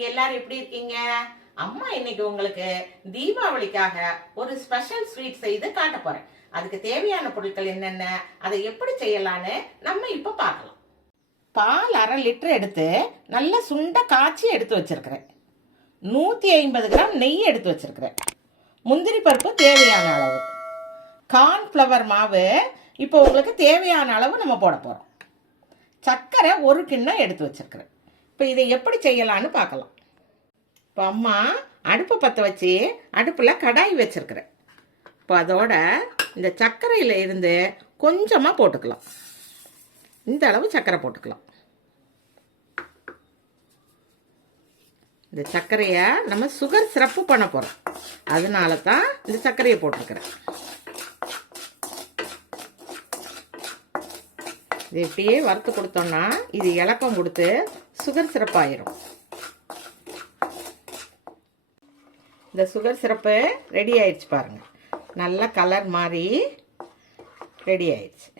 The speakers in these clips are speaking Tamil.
நீங்க எல்லாரும் எப்படி இருக்கீங்க? அம்மா இன்னைக்கு உங்களுக்கு தீபாவளிக்காக ஒரு ஸ்பெஷல் ஸ்வீட் செய்து காட்ட போறேன். அதுக்கு தேவையான பொருட்கள் என்னென்ன, அதை எப்படி செய்யலான்னு நம்ம இப்ப பார்க்கலாம். பால் 1/2 லிட்டர் எடுத்து நல்லா சுண்ட காய்ச்சி எடுத்து வச்சிருக்கிறேன். 150 கிராம் நெய் எடுத்து வச்சிருக்கிறேன். முந்திரி பருப்பு தேவையான அளவு, கார்ன்ஃப்ளவர் மாவு இப்போ உங்களுக்கு தேவையான அளவு நம்ம போட போறோம். சர்க்கரை 1 கிண்ணம் எடுத்து வச்சிருக்கிறேன். இப்போ இதை எப்படி செய்யலான்னு பார்க்கலாம். இப்போ அம்மா அடுப்பை பற்ற வச்சு அடுப்பில் கடாய் வச்சிருக்கிறேன். இப்போ அதோட இந்த சர்க்கரையில் இருந்து கொஞ்சமாக போட்டுக்கலாம். இந்த அளவு சர்க்கரை போட்டுக்கலாம். இந்த சர்க்கரையை நம்ம சுகர் சிரப்பு பண்ண போகிறோம். அதனால தான் இந்த சர்க்கரையை போட்டிருக்கிறேன். இது இப்படியே வறுத்து கொடுத்தோம்னா இது இலக்கம் கொடுத்து சுகர் சிரப்பு ஆயிரும். இந்த சுகர் சிரப்பு ரெடி ஆயிடுச்சு பாருங்க. நல்ல கலர் மாதிரி ரெடி ஆயிடுச்சு.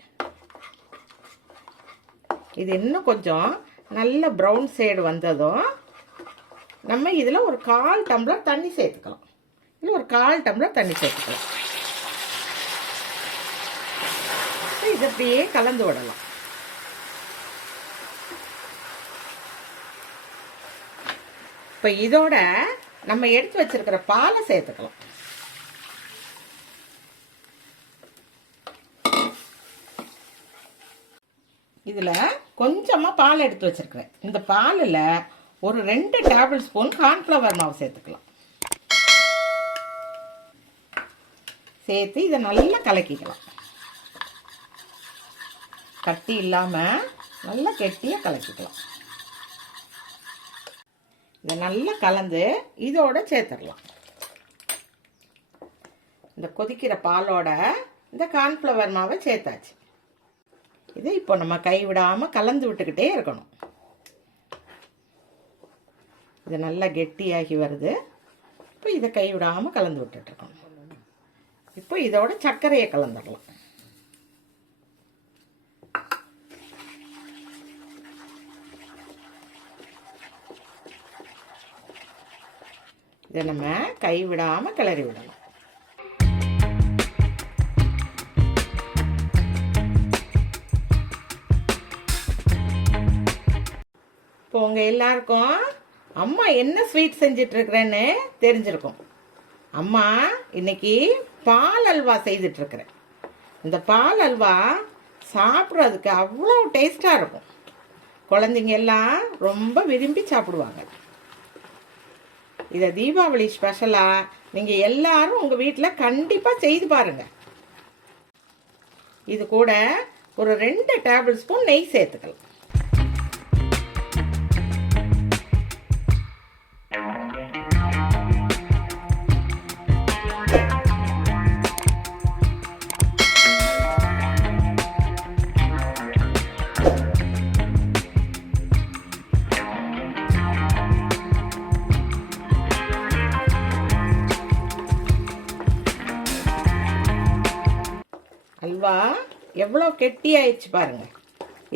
இது இன்னும் கொஞ்சம் நல்ல ப்ரௌன் ஷேடு வந்ததும் நம்ம இதில் ஒரு 1/4 டம்ளர் தண்ணி சேர்த்துக்கலாம். இல்லை ஒரு 1/4 டம்ளர் தண்ணி சேர்த்துக்கலாம். இது அப்படியே கலந்து விடலாம். இப்போ இதோட நம்ம எடுத்து வச்சிருக்கிற பாலை சேர்த்துக்கலாம். இதில் கொஞ்சமாக பால் எடுத்து வச்சிருக்கிறேன். இந்த பாலில் ஒரு 2 டேபிள் ஸ்பூன் கார்ன்ஃப்ளவர் மாவு சேர்த்துக்கலாம். சேர்த்து இதை நல்லா கலக்கிக்கலாம். கட்டி இல்லாமல் நல்லா கெட்டியாக கலக்கிக்கலாம். இதை நல்லா கலந்து இதோட சேர்த்துடலாம். இந்த கொதிக்கிற பாலோட இந்த கார்ன்ஃப்ளவர் மாவை சேர்த்தாச்சு. இதை இப்போ நம்ம கைவிடாமல் கலந்து விட்டுக்கிட்டே இருக்கணும். இது நல்லா கெட்டியாகி வருது. இப்போ இதை கைவிடாமல் கலந்து விட்டுட்டு இருக்கணும். இப்போ இதோட சர்க்கரையை கலந்துடலாம். இதை நம்ம கைவிடாமல் கிளறி விடணும். இப்போ உங்கள் எல்லாருக்கும் அம்மா என்ன ஸ்வீட் செஞ்சிட்ருக்கிறேன்னு தெரிஞ்சிருக்கும். அம்மா இன்னைக்கு பால் அல்வா செய்துட்ருக்கிறேன். இந்த பால் அல்வா சாப்பிட்றதுக்கு அவ்வளோ டேஸ்டாக இருக்கும். குழந்தைங்க எல்லாம் ரொம்ப விரும்பி சாப்பிடுவாங்க. இதை தீபாவளி ஸ்பெஷலாக நீங்கள் எல்லாரும் உங்கள் வீட்டில் கண்டிப்பாக செய்து பாருங்கள். இது கூட ஒரு 2 டேபிள் ஸ்பூன் நெய் சேர்த்துக்கலாம். அல்வா எவ்வளோ கெட்டி ஆயிடுச்சு பாருங்க.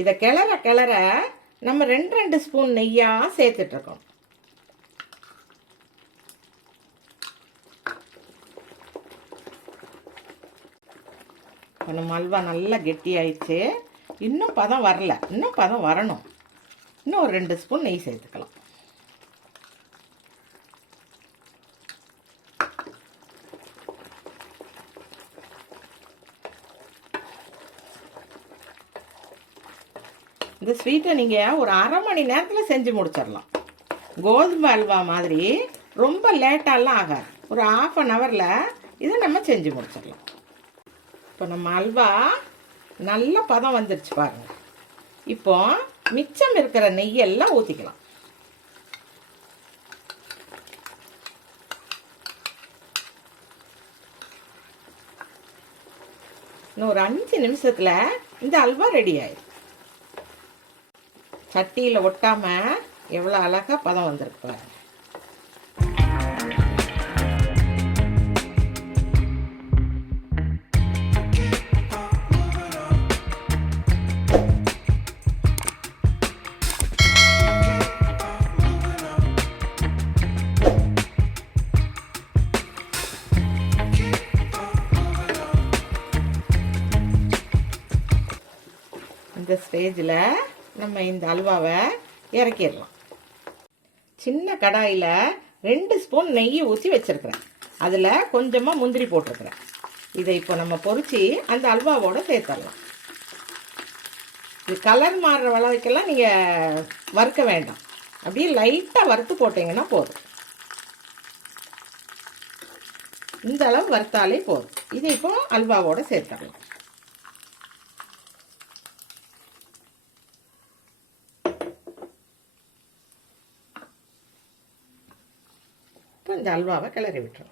இதை கிளற கிளற நம்ம 2 ஸ்பூன் நெய்யாக சேர்த்துட்ருக்கோம். நம்ம அல்வா நல்லா கெட்டி ஆயிடுச்சு. இன்னும் பதம் வரல, இன்னும் பதம் வரணும். இன்னும் ஒரு 2 ஸ்பூன் நெய் சேர்த்துக்கலாம். இந்த ஸ்வீட்டை நீங்கள் ஒரு 1/2 மணி நேரத்தில் செஞ்சு முடிச்சிடலாம். கோதுமை அல்வா மாதிரி ரொம்ப லேட்டாலாம் ஆகாது. ஒரு 1/2 ஹவரில் இதை நம்ம செஞ்சு முடிச்சிடலாம். இப்போ நம்ம அல்வா நல்ல பதம் வந்துருச்சு பாருங்க. இப்போ மிச்சம் இருக்கிற நெய்யெல்லாம் ஊற்றிக்கலாம். இன்னும் ஒரு 5 நிமிஷத்தில் இந்த அல்வா ரெடி ஆயிடும். சட்டியில் ஒட்டாமல் எவ்வளோ அழகாக பதம் வந்திருக்கு பாருங்க. இந்த ஸ்டேஜில் நம்ம இந்த அல்வாவை இறக்கிடலாம். சின்ன கடாயில் 2 ஸ்பூன் நெய் ஊற்றி வச்சுருக்கிறேன். அதில் கொஞ்சமாக முந்திரி போட்டிருக்கிறேன். இதை இப்போ நம்ம பொரிச்சு அந்த அல்வாவோடு சேர்த்துடலாம். இது கலர் மாறுற வளர்க்கெல்லாம் நீங்கள் வறுக்க வேண்டாம். அப்படியே லைட்டாக வறுத்து போட்டிங்கன்னா போதும். இந்த அளவு வறுத்தாலே போதும். இதை இப்போ அல்வாவோடு சேர்த்துடலாம். இப்போ இந்த அல்வாவை கிளறி விட்டுருங்க.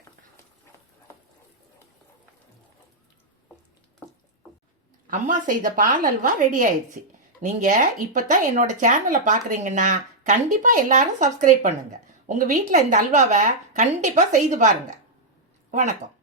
அம்மா செய்த பால் அல்வா ரெடி ஆயிடுச்சு. நீங்கள் இப்போ தான் என்னோட சேனலை பார்க்குறீங்கன்னா கண்டிப்பாக எல்லாரும் சப்ஸ்கிரைப் பண்ணுங்கள். உங்கள் வீட்டில் இந்த அல்வாவை கண்டிப்பாக செய்து பாருங்கள். வணக்கம்.